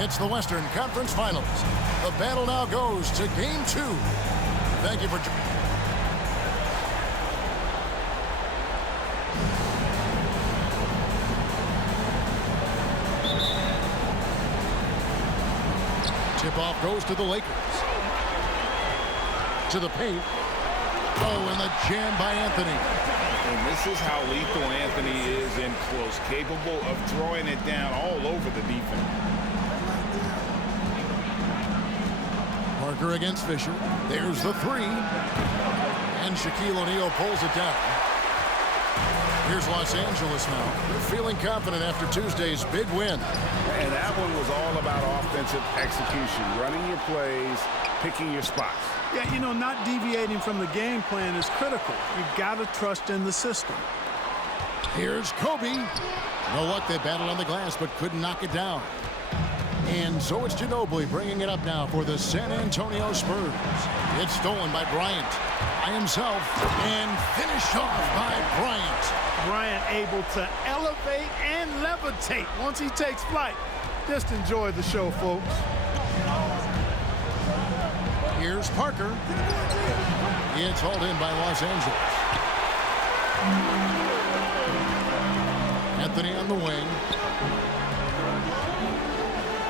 It's the Western Conference Finals. The battle now goes to Game 2. Thank you for joining. Tip-off goes to the Lakers. To the paint. Oh, and the jam by Anthony. And this is how lethal Anthony is in close, capable of throwing it down all over the defense. Parker against Fisher. There's the three. And Shaquille O'Neal pulls it down. Here's Los Angeles now. They're feeling confident after Tuesday's big win. And that one was all about offensive execution, running your plays, picking your spots. Yeah, you know, not deviating from the game plan is critical. You've got to trust in the system. Here's Kobe. No luck, they battled on the glass but couldn't knock it down. And so it's Ginobili bringing it up now for the San Antonio Spurs. It's stolen by Bryant. By himself and finished off by Bryant. Bryant able to elevate and levitate once he takes flight. Just enjoy the show, folks. Here's Parker. It's hauled in by Los Angeles. Anthony on the wing.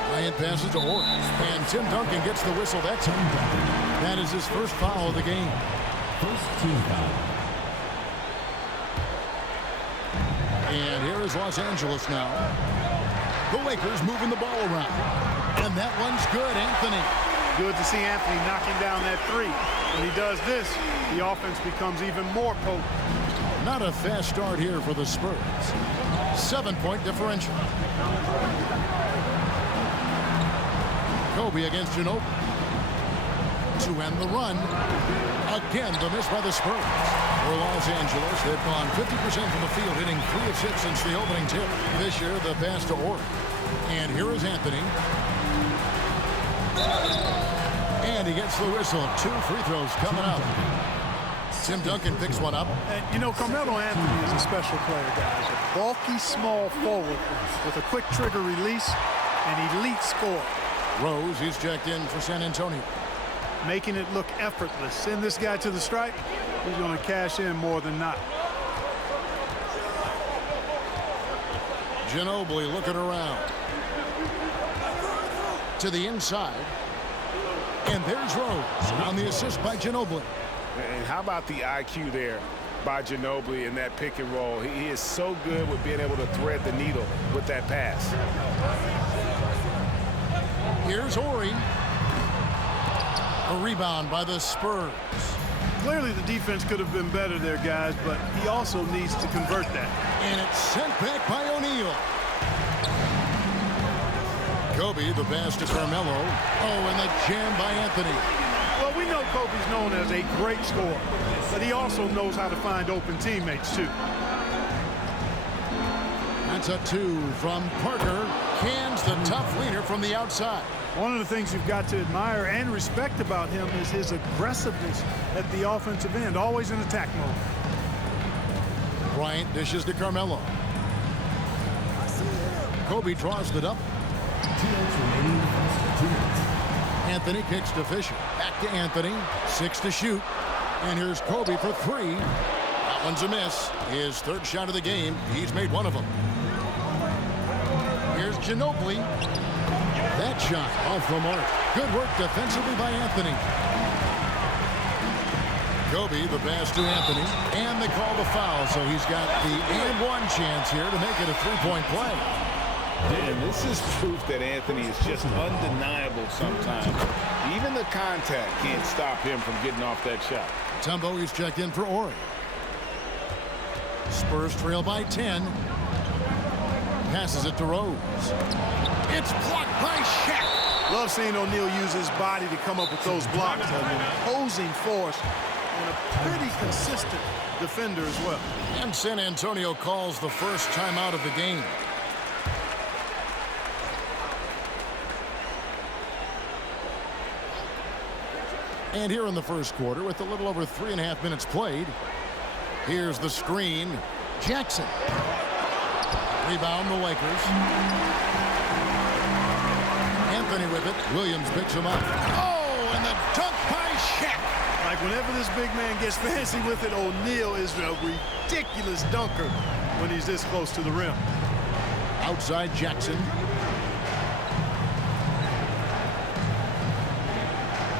Bryant passes to Orr. And Tim Duncan gets the whistle that time. That is his first foul of the game. First team foul. And here is Los Angeles now. The Lakers moving the ball around. And that one's good, Anthony. Good to see Anthony knocking down that three. When he does this, the offense becomes even more potent. Not a fast start here for the Spurs. 7-point differential. Kobe against Ginobili. To end the run. Again, the miss by the Spurs. For Los Angeles, they've gone 50% from the field, hitting 3 of 6 since the opening tip. This year, the pass to Orr. And here is Anthony. And he gets the whistle. 2 free throws coming up. Tim Duncan picks one up. And, you know, Carmelo Anthony is a special player, guys. A bulky, small forward with a quick trigger release and elite score. Rose, he's checked in for San Antonio. Making it look effortless. Send this guy to the stripe, he's going to cash in more than not. Ginobili looking around. To the inside. And there's Rose on the assist by Ginobili. And how about the IQ there by Ginobili in that pick and roll? He is so good with being able to thread the needle with that pass. Here's Horry. A rebound by the Spurs. Clearly the defense could have been better there, guys, but he also needs to convert that. And it's sent back by O'Neal. Kobe, the pass to Carmelo. Oh, and the jam by Anthony. Well, we know Kobe's known as a great scorer, but he also knows how to find open teammates, too. That's a 2 from Parker. Cans the tough leader from the outside. One of the things you've got to admire and respect about him is his aggressiveness at the offensive end, always in attack mode. Bryant dishes to Carmelo. Kobe draws the double. Anthony kicks to Fisher. Back to Anthony. 6 to shoot. And here's Kobe for 3. That one's a miss. His third shot of the game. He's made one of them. Here's Ginobili. That shot off the mark. Good work defensively by Anthony. Kobe, the pass to Anthony. And they call the foul, so he's got the and one chance here to make it a 3-point play. And this is proof that Anthony is just undeniable sometimes. Even the contact can't stop him from getting off that shot. Tumbo, he's checked in for Horry. Spurs trail by 10. Passes it to Rose. It's blocked by Shaq. Love seeing O'Neal use his body to come up with those blocks. An imposing force and a pretty consistent defender as well. And San Antonio calls the first timeout of the game. And here in the first quarter, with a little over 3.5 minutes played, here's the screen. Jackson. Rebound the Lakers. Anthony with it. Williams picks him up. Oh, and the dunk by Shaq. Like whenever this big man gets fancy with it, O'Neal is a ridiculous dunker when he's this close to the rim. Outside Jackson.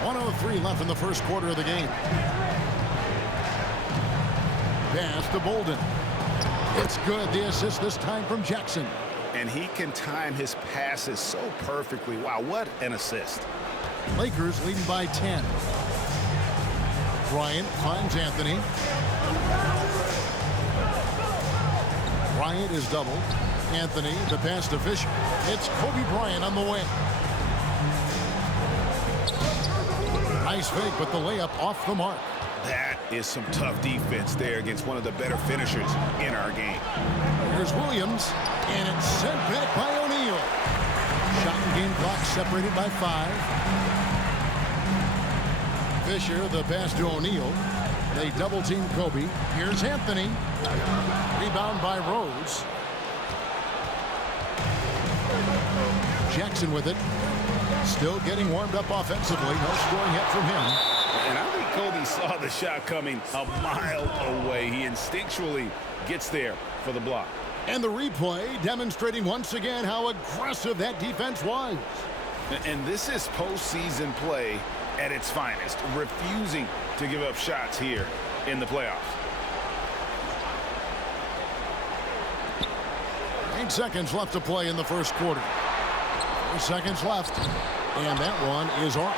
1:03 left in the first quarter of the game. Pass to Bolden. It's good. The assist this time from Jackson. And he can time his passes so perfectly. Wow, what an assist. Lakers leading by 10. Bryant finds Anthony. Bryant is doubled. Anthony, the pass to Fisher. It's Kobe Bryant on the way. Nice fake, but the layup off the mark. That is some tough defense there against one of the better finishers in our game. Here's Williams, and it's sent back by O'Neal. Shot and game clock separated by 5. Fisher, the pass to O'Neal. They double team Kobe. Here's Anthony. Rebound by Rose. Jackson with it. Still getting warmed up offensively. No scoring yet from him. And I think Kobe saw the shot coming a mile away. He instinctually gets there for the block. And the replay demonstrating once again how aggressive that defense was. And this is postseason play at its finest, refusing to give up shots here in the playoffs. 8 seconds left to play in the first quarter. 4 seconds left, and that one is off.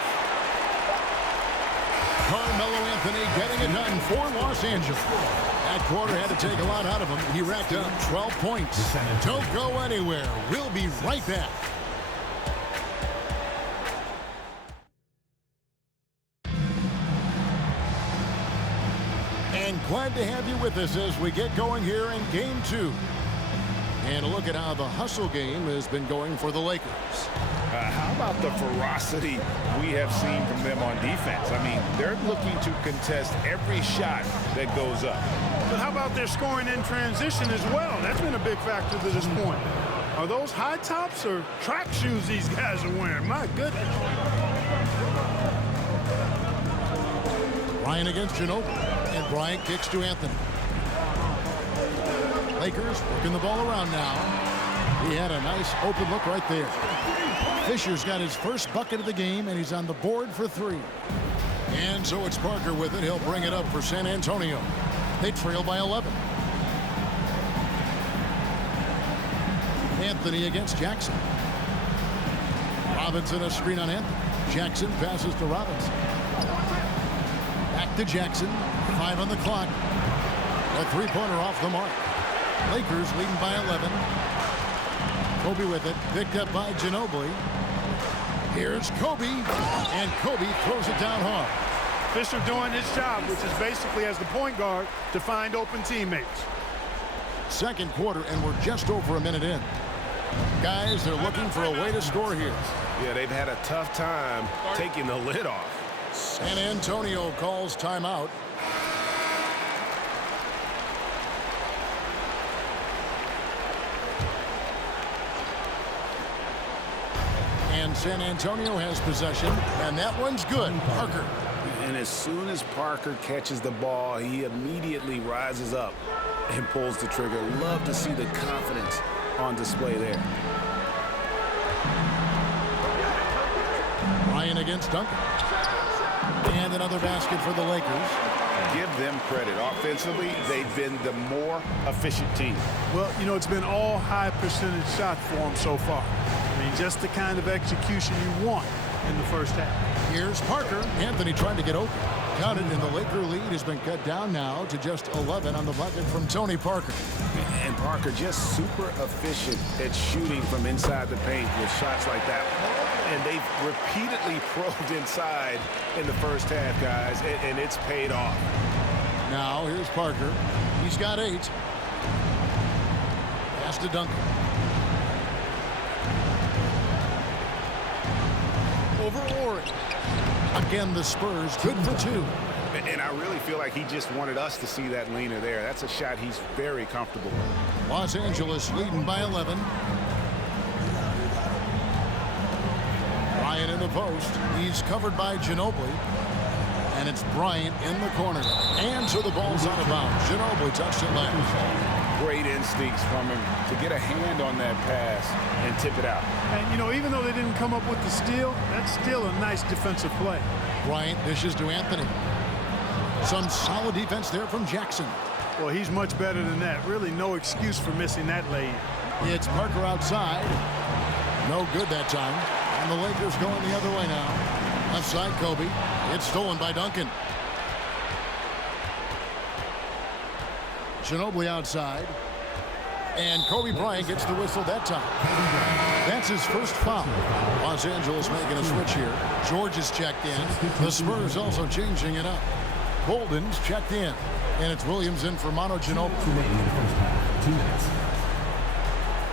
Carmelo Anthony getting it done for Los Angeles. That quarter had to take a lot out of him. He racked up 12 points. Don't go anywhere. We'll be right back. And glad to have you with us as we get going here in Game 2. And a look at how the hustle game has been going for the Lakers. How about the ferocity we have seen from them on defense? I mean, they're looking to contest every shot that goes up. But how about their scoring in transition as well? That's been a big factor to this point. Are those high tops or track shoes these guys are wearing? My goodness. Bryant against Ginobili. And Bryant kicks to Anthony. Lakers working the ball around now. He had a nice open look right there. Fisher's got his first bucket of the game, and he's on the board for 3. And so it's Parker with it. He'll bring it up for San Antonio. They trail by 11. Anthony against Jackson. Robinson a screen on Anthony. Jackson passes to Robinson. Back to Jackson. 5 on the clock. A three-pointer off the mark. Lakers leading by 11. Kobe with it. Picked up by Ginobili. Here's Kobe. And Kobe throws it down hard. Fisher doing his job, which is basically as the point guard to find open teammates. Second quarter, and we're just over a minute in. Guys, they're looking for a way to score here. Yeah, they've had a tough time taking the lid off. San Antonio calls timeout. And San Antonio has possession, and that one's good. Parker. And as soon as Parker catches the ball, he immediately rises up and pulls the trigger. Love to see the confidence on display there. Ryan against Duncan. And another basket for the Lakers. Give them credit. Offensively, they've been the more efficient team. Well, you know, it's been all high percentage shots for them so far. I mean, just the kind of execution you want in the first half. Here's Parker. Anthony trying to get open. Counted, and the Laker lead has been cut down now to just 11 on the bucket from Tony Parker. And Parker just super efficient at shooting from inside the paint with shots like that. And they've repeatedly probed inside in the first half, guys, and it's paid off. Now here's Parker. He's got 8. Pass to Duncan. Over Oregon. Again, the Spurs good for 2. And I really feel like he just wanted us to see that leaner there. That's a shot he's very comfortable with. Los Angeles leading by 11. Bryant in the post. He's covered by Ginobili. And it's Bryant in the corner. And so the ball's out of bounds. Ginobili touched it last. Great instincts from him to get a hand on that pass and tip it out. And, you know, even though they didn't come up with the steal, that's still a nice defensive play. Bryant dishes to Anthony. Some solid defense there from Jackson. Well, he's much better than that. Really no excuse for missing that lane. It's Parker outside. No good that time. And the Lakers going the other way now. Left side, Kobe. It's stolen by Duncan. Ginobili outside. And Kobe Bryant gets the whistle that time. That's his first foul. Los Angeles making a switch here. George is checked in. The Spurs also changing it up. Bolden's checked in. And it's Williams in for Manu Ginobili. 2 minutes.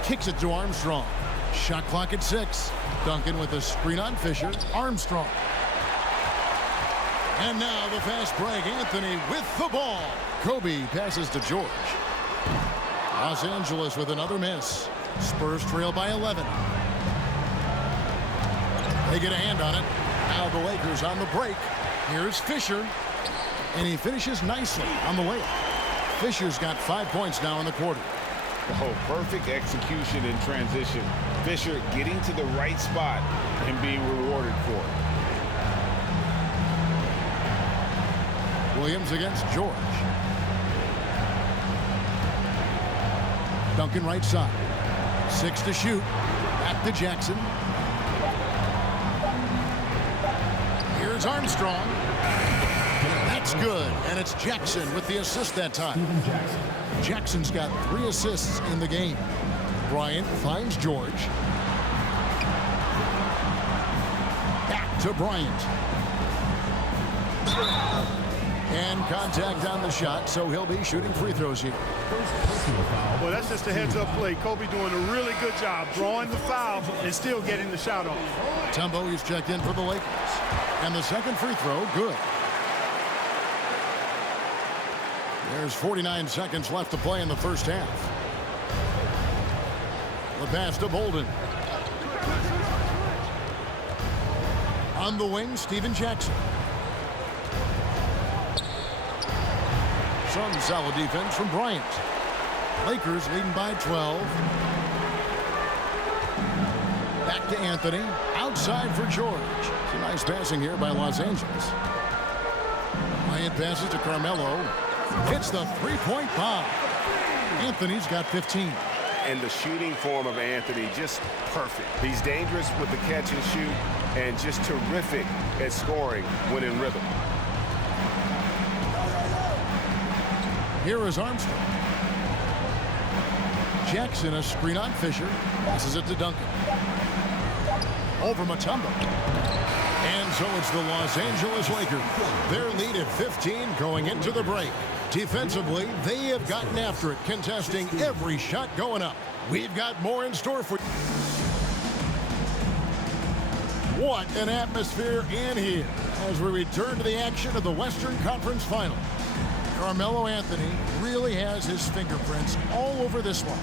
Kicks it to Armstrong. Shot clock at 6. Duncan with a screen on Fisher. Armstrong. And now the fast break. Anthony with the ball. Kobe passes to George. Los Angeles with another miss. Spurs trail by 11. They get a hand on it. Now the Lakers on the break. Here's Fisher. And he finishes nicely on the layup. Fisher's got 5 points now in the quarter. Oh, perfect execution in transition. Fisher getting to the right spot and being rewarded for it. Williams against George. Duncan right side. 6 to shoot. Back to Jackson. Here's Armstrong. That's good. And it's Jackson with the assist that time. Jackson's got 3 assists in the game. Bryant finds George. Back to Bryant. And contact on the shot, so he'll be shooting free throws here. Well, that's just a heads-up play. Kobe doing a really good job drawing the foul and still getting the shot off. Tumbo is checked in for the Lakers. And the second free throw, good. There's 49 seconds left to play in the first half. The pass to Bolden. On the wing, Steven Jackson. Some solid defense from Bryant. Lakers leading by 12. Back to Anthony. Outside for George. Some nice passing here by Los Angeles. Bryant passes to Carmelo. Hits the three-point bomb. Anthony's got 15. And the shooting form of Anthony, just perfect. He's dangerous with the catch and shoot and just terrific at scoring when in rhythm. Here is Armstrong. Jackson, a screen on Fisher. Passes it to Duncan. Over Mutombo. And so it's the Los Angeles Lakers. Their lead at 15 going into the break. Defensively, they have gotten after it, contesting every shot going up. We've got more in store for you. What an atmosphere in here as we return to the action of the Western Conference Final. Carmelo Anthony really has his fingerprints all over this one.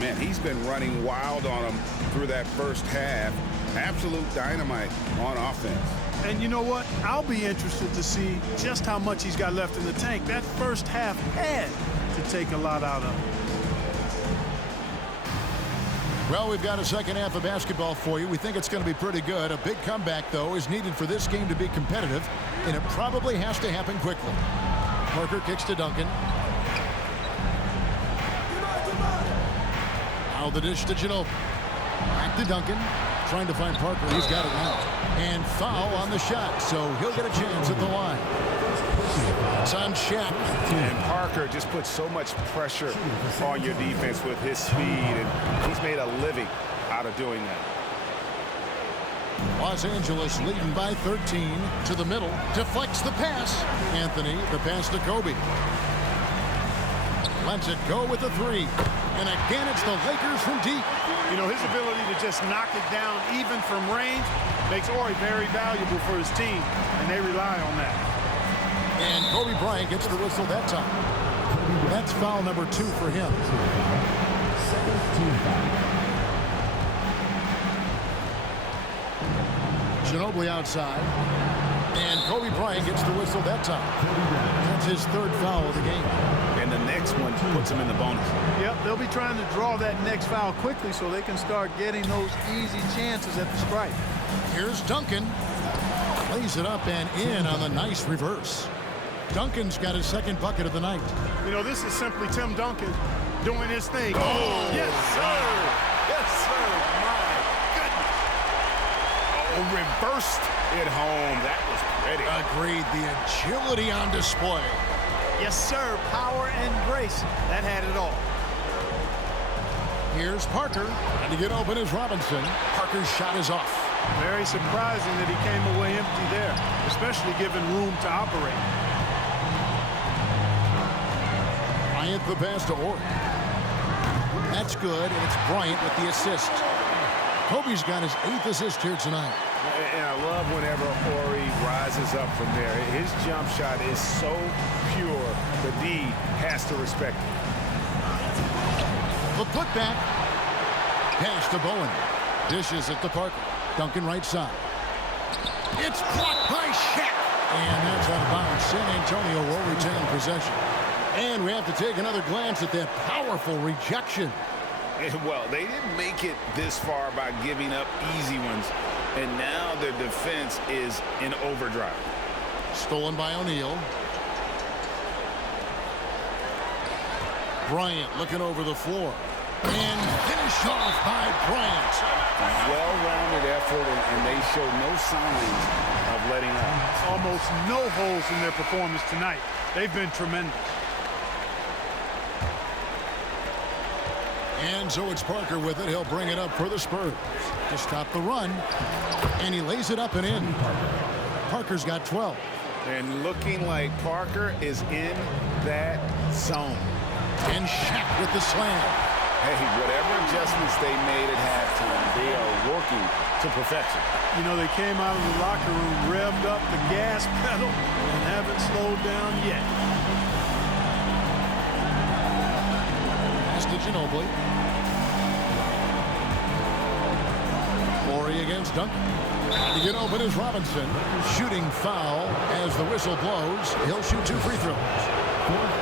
Man, he's been running wild on him through that first half. Absolute dynamite on offense. And you know what? I'll be interested to see just how much he's got left in the tank. That first half had to take a lot out of him. Well, we've got a second half of basketball for you. We think it's going to be pretty good. A big comeback, though, is needed for this game to be competitive, and it probably has to happen quickly. Parker kicks to Duncan. Now the dish to Ginobili. Back to Duncan. Trying to find Parker. He's got it now. And foul on the shot, so he'll get a chance at the line. It's on Shaq. And Parker just puts so much pressure on your defense with his speed, and he's made a living out of doing that. Los Angeles leading by 13 to the middle. Deflects the pass. Anthony, the pass to Kobe. Lets it go with the three. And again, it's the Lakers from deep. You know, his ability to just knock it down even from range makes Ori very valuable for his team, and they rely on that. And Kobe Bryant gets the whistle that time. That's foul number 2 for him. Ginobili outside. And Kobe Bryant gets the whistle that time. That's his third foul of the game. And the next one puts him in the bonus. Yep, they'll be trying to draw that next foul quickly so they can start getting those easy chances at the stripe. Here's Duncan. Lays it up and in on the nice reverse. Duncan's got his second bucket of the night. You know, this is simply Tim Duncan doing his thing. Oh, yes, sir. Yes, sir. My goodness. Oh, reversed it home. That was pretty. Agreed. The agility on display. Yes, sir. Power and grace. That had it all. Here's Parker. And to get open is Robinson. Parker's shot is off. Very surprising that he came away empty there, especially given room to operate. Bryant the pass to Orr. That's good, and it's Bryant with the assist. Kobe's got his 8th assist here tonight. And I love whenever Ori rises up from there. His jump shot is so pure, the D has to respect it. The putback. Pass to Bowen. Dishes it to Parker. Duncan right side. It's blocked by Shaq. And that's out of bounds. San Antonio will retain possession. And we have to take another glance at that powerful rejection. Well, they didn't make it this far by giving up easy ones. And now their defense is in overdrive. Stolen by O'Neal. Bryant looking over the floor. And finished off by Bryant. Well-rounded effort, and they show no signs of letting up. Almost no holes in their performance tonight. They've been tremendous. And so it's Parker with it. He'll bring it up for the Spurs to stop the run. And he lays it up and in. Parker's got 12. And looking like Parker is in that zone. And Shaq with the slam. Hey, whatever adjustments they made at halftime, they are working to perfection. You know, they came out of the locker room, revved up the gas pedal, and haven't slowed down yet. Pass to Ginobili. Morey against Duncan. To get open is Robinson. Shooting foul as the whistle blows. He'll shoot 2 free throws.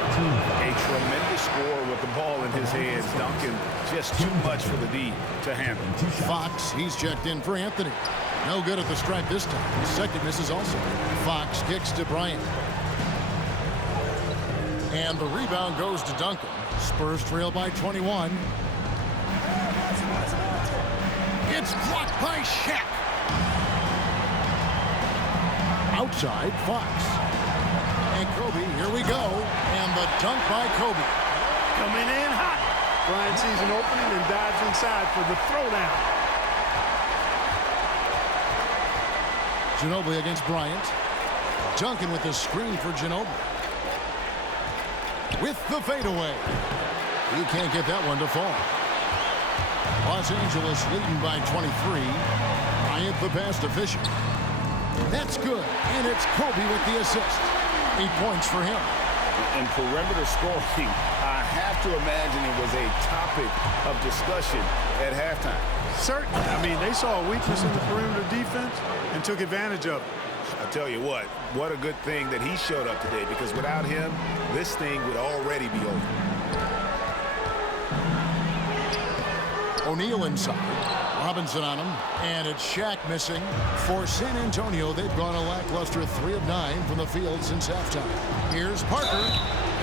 A tremendous score with the ball in his hands. Duncan, just too much for the D to handle. Fox, he's checked in for Anthony. No good at the stripe this time. His second misses also. Fox kicks to Bryant. And the rebound goes to Duncan. Spurs trail by 21. It's blocked by Shaq. Outside, Fox. And Kobe, here we go. And the dunk by Kobe. Coming in hot. Bryant sees an opening and dives inside for the throwdown. Ginobili against Bryant. Duncan with the screen for Ginobili. With the fadeaway. He can't get that one to fall. Los Angeles leading by 23. Bryant the pass to Fisher. That's good. And it's Kobe with the assist. 8 points for him. In perimeter scoring, I have to imagine it was a topic of discussion at halftime. Certainly. I mean, they saw a weakness in the perimeter defense and took advantage of it. I tell you what a good thing that he showed up today, because without him, this thing would already be over. O'Neal inside. Robinson on him. And it's Shaq missing. For San Antonio, they've gone a lackluster 3 of 9 from the field since halftime. Here's Parker.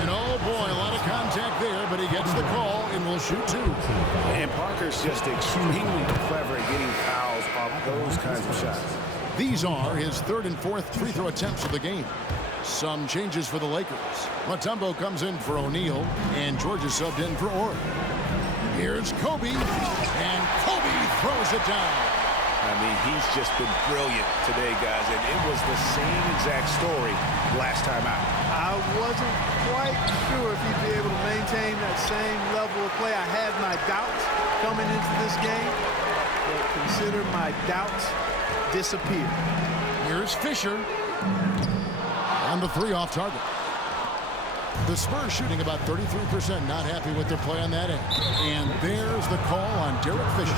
And oh boy, a lot of contact there, but he gets the call and will shoot 2. And Parker's just extremely clever at getting fouls off those kinds of shots. These are his 3rd and 4th free throw attempts of the game. Some changes for the Lakers. Mutombo comes in for O'Neal, and George is subbed in for Orr. Here's Kobe, and Kobe throws it down. I mean, he's just been brilliant today, guys, and it was the same exact story last time out. I wasn't quite sure if he'd be able to maintain that same level of play. I had my doubts coming into this game, but consider my doubts disappear. Here's Fisher. On the 3 off target. The Spurs shooting about 33%, not happy with their play on that end. And there's the call on Derek Fisher.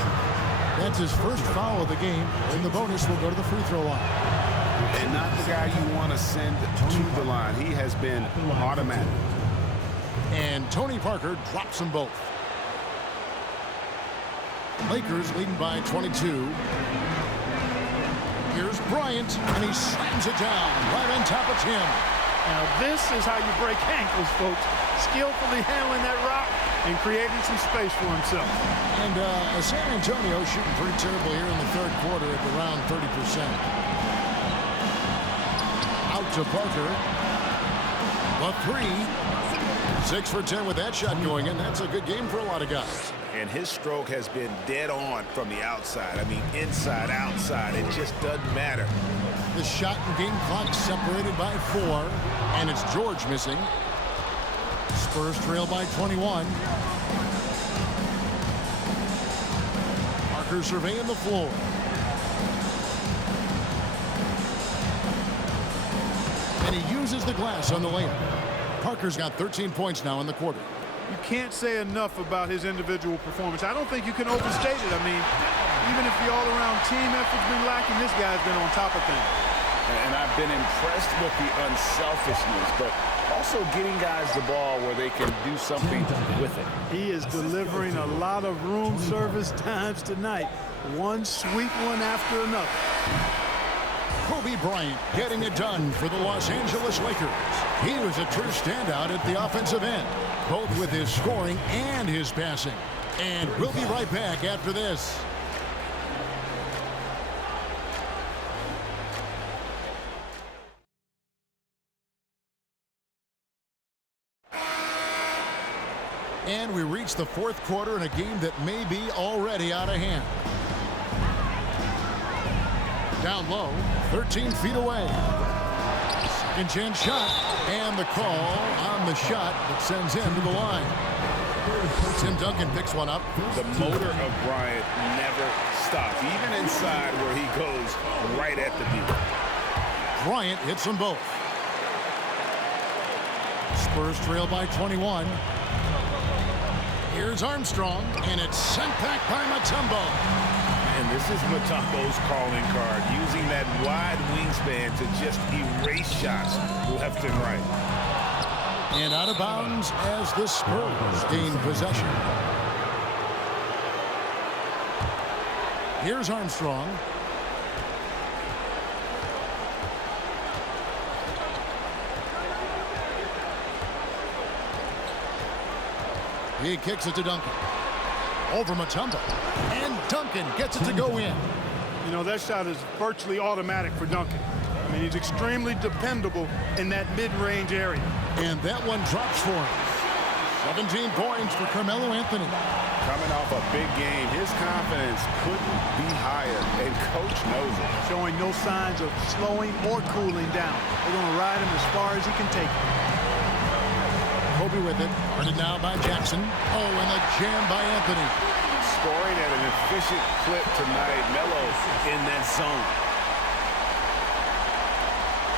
That's his first foul of the game, and the bonus will go to the free throw line. And not the guy you want to send to the line. He has been automatic. And Tony Parker drops them both. Lakers leading by 22. Here's Bryant, and he slams it down right on top of Tim. Now this is how you break ankles, folks. Skillfully handling that rock and creating some space for himself. And San Antonio shooting pretty terrible here in the third quarter at around 30%. Out to Parker. The three. 6 for 10 with that shot going in. That's a good game for a lot of guys. And his stroke has been dead on from the outside. I mean, inside, outside. It just doesn't matter. The shot and game clock separated by 4. And it's George missing. Spurs trail by 21. Parker surveying the floor. And he uses the glass on the layup. Parker's got 13 points now in the quarter. You can't say enough about his individual performance. I don't think you can overstate it. I mean, even if the all-around team effort's been lacking, this guy's been on top of things. And I've been impressed with the unselfishness, but also getting guys the ball where they can do something with it. He is delivering a lot of room service times tonight. One sweet one after another. Kobe Bryant getting it done for the Los Angeles Lakers. He was a true standout at the offensive end, both with his scoring and his passing. And we'll be right back after this. And we reach the fourth quarter in a game that may be already out of hand. Down low, 13 feet away. Second chance shot, and the call on the shot that sends him to the line. Tim Duncan picks one up. The motor of Bryant never stops, even inside where he goes right at the deep. Bryant hits them both. Spurs trail by 21. Here's Armstrong, and it's sent back by Mutombo. And this is Mutombo's calling card, using that wide wingspan to just erase shots left and right. And out of bounds as the Spurs gain possession. Here's Armstrong. He kicks it to Duncan. Over Mutombo. And Duncan gets it to go in. You know, that shot is virtually automatic for Duncan. I mean, he's extremely dependable in that mid-range area. And that one drops for him. 17 points for Carmelo Anthony. Coming off a big game, his confidence couldn't be higher, and coach knows it. Showing no signs of slowing or cooling down. They're going to ride him as far as he can take it. Kobe with it. Guarded now by Jackson. Oh, and the jam by Anthony. Scoring at an efficient clip tonight. Melo in that zone.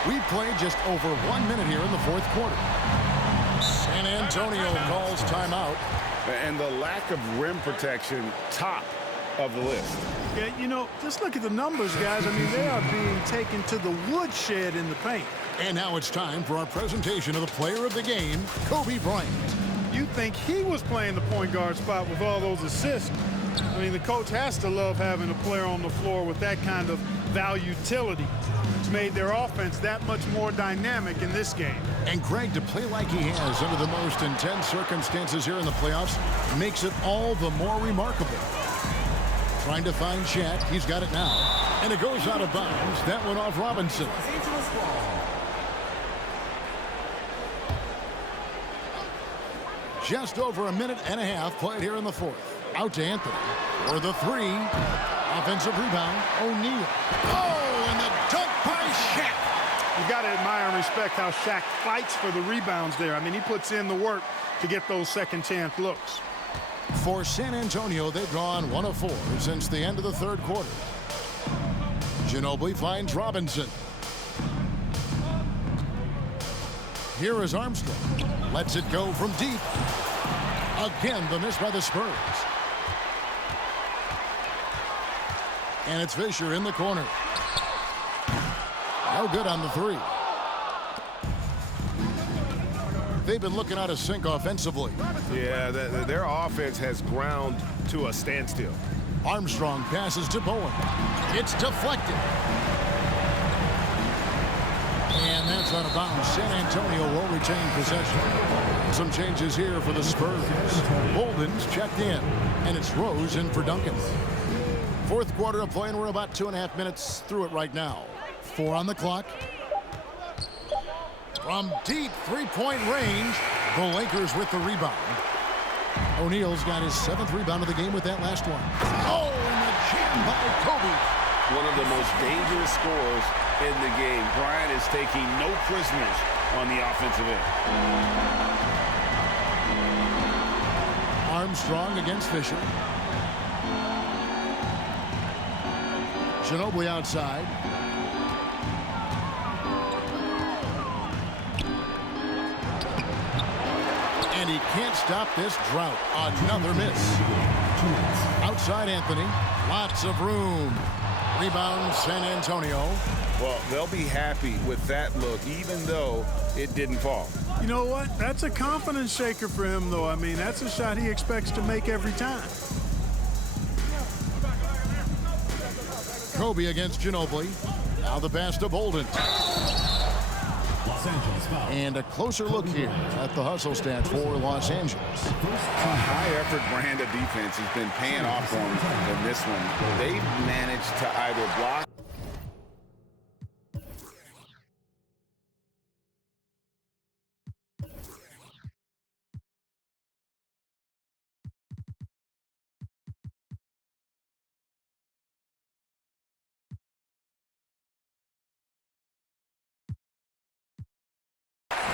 We played just over 1 minute here in the fourth quarter. San Antonio calls timeout. And the lack of rim protection, top of the list. Yeah, you know, just look at the numbers, guys. I mean, they are being taken to the woodshed in the paint. And now it's time for our presentation of the player of the game, Kobe Bryant. You think he was playing the point guard spot with all those assists. I mean, the coach has to love having a player on the floor with that kind of valutility. It's made their offense that much more dynamic in this game. And Greg, to play like he has under the most intense circumstances here in the playoffs makes it all the more remarkable. Trying to find Shaq. He's got it now. And it goes out of bounds. That went off Robinson. Just over a minute and a half played here in the fourth. Out to Anthony for the three. Offensive rebound, O'Neal. Oh, and the dunk by Shaq. You've got to admire and respect how Shaq fights for the rebounds there. I mean, he puts in the work to get those second chance looks. For San Antonio, they've gone 1 of 4 since the end of the third quarter. Ginobili finds Robinson. Here is Armstrong. Lets it go from deep. Again, the miss by the Spurs. And it's Fisher in the corner. No good on the three. They've been looking out of sync offensively. Yeah, their offense has ground to a standstill. Armstrong passes to Bowen. It's deflected. And that's out of bounds. San Antonio will retain possession. Some changes here for the Spurs. Bolden's checked in, and it's Rose in for Duncan. Fourth quarter of play, and we're about 2.5 minutes through it right now. 4 on the clock. From deep three-point range, the Lakers with the rebound. O'Neal's got his 7th rebound of the game with that last one. Oh, and the jam by Kobe. One of the most dangerous scorers in the game. Bryant is taking no prisoners on the offensive end. Armstrong against Fisher. Ginobili outside. And he can't stop this drought. Another miss. Outside Anthony. Lots of room. Rebound San Antonio. Well, they'll be happy with that look, even though it didn't fall. You know what? That's a confidence shaker for him, though. I mean, that's a shot he expects to make every time. Kobe against Ginobili. Now the pass to Bolden. Los Angeles foul. And a closer look here at the hustle stats for Los Angeles. A high-effort brand of defense has been paying off for them in this one. They've managed to either block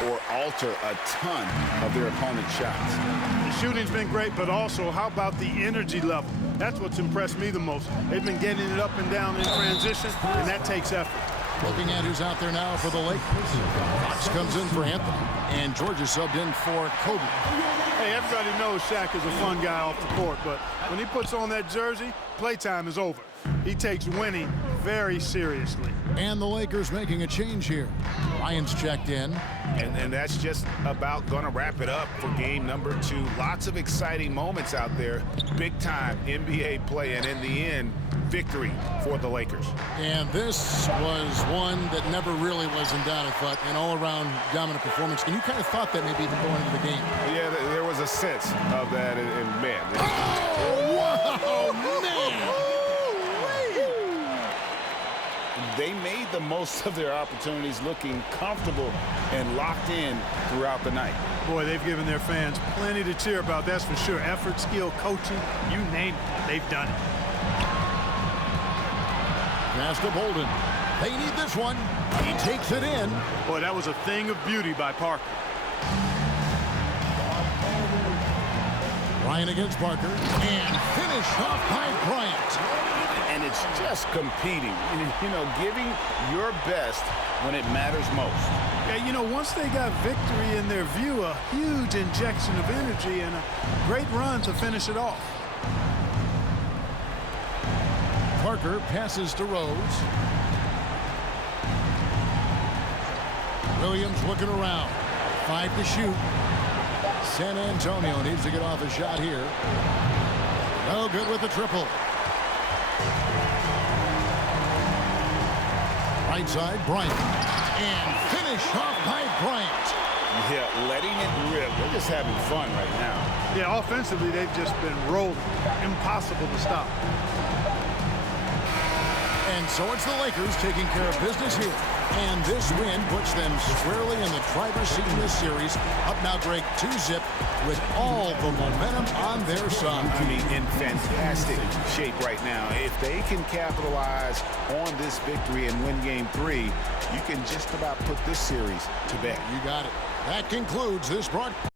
or alter a ton of their opponent's shots. The shooting's been great, but also how about the energy level? That's what's impressed me the most. They've been getting it up and down in transition, and that takes effort. Looking at who's out there now for the Lakers. Fox comes in for Anthony, and Georgia subbed in for Kobe. Hey, everybody knows Shaq is a fun guy off the court, but when he puts on that jersey, playtime is over. He takes winning very seriously. And the Lakers making a change here. Ryan's checked in. And that's just about going to wrap it up for game number 2. Lots of exciting moments out there. Big-time NBA play, and in the end, victory for the Lakers. And this was one that never really was in doubt, I thought, an all-around dominant performance. And you kind of thought that maybe even going into the game. Yeah, there was a sense of that, and man. Oh, man! They made the most of their opportunities, looking comfortable and locked in throughout the night. Boy, they've given their fans plenty to cheer about, that's for sure. Effort, skill, coaching, you name it, they've done it. Pass to Bolden. They need this one. He takes it in. Boy, that was a thing of beauty by Parker. Ryan against Parker. And finish off by Bryant. And it's just competing, you know, giving your best when it matters most. Yeah, you know, once they got victory in their view, a huge injection of energy and a great run to finish it off. Parker passes to Rose. Williams looking around. 5 to shoot. San Antonio needs to get off a shot here. No good with the triple. Right side, Bryant. And finish off by Bryant. Yeah, letting it rip. They're just having fun right now. Yeah, offensively, they've just been rolling. Impossible to stop. And so it's the Lakers taking care of business here. And this win puts them squarely in the driver's seat in this series. Up now, Greg, 2-0 with all the momentum on their side. I mean, in fantastic shape right now. If they can capitalize on this victory and win game 3, you can just about put this series to bed. You got it. That concludes this broadcast.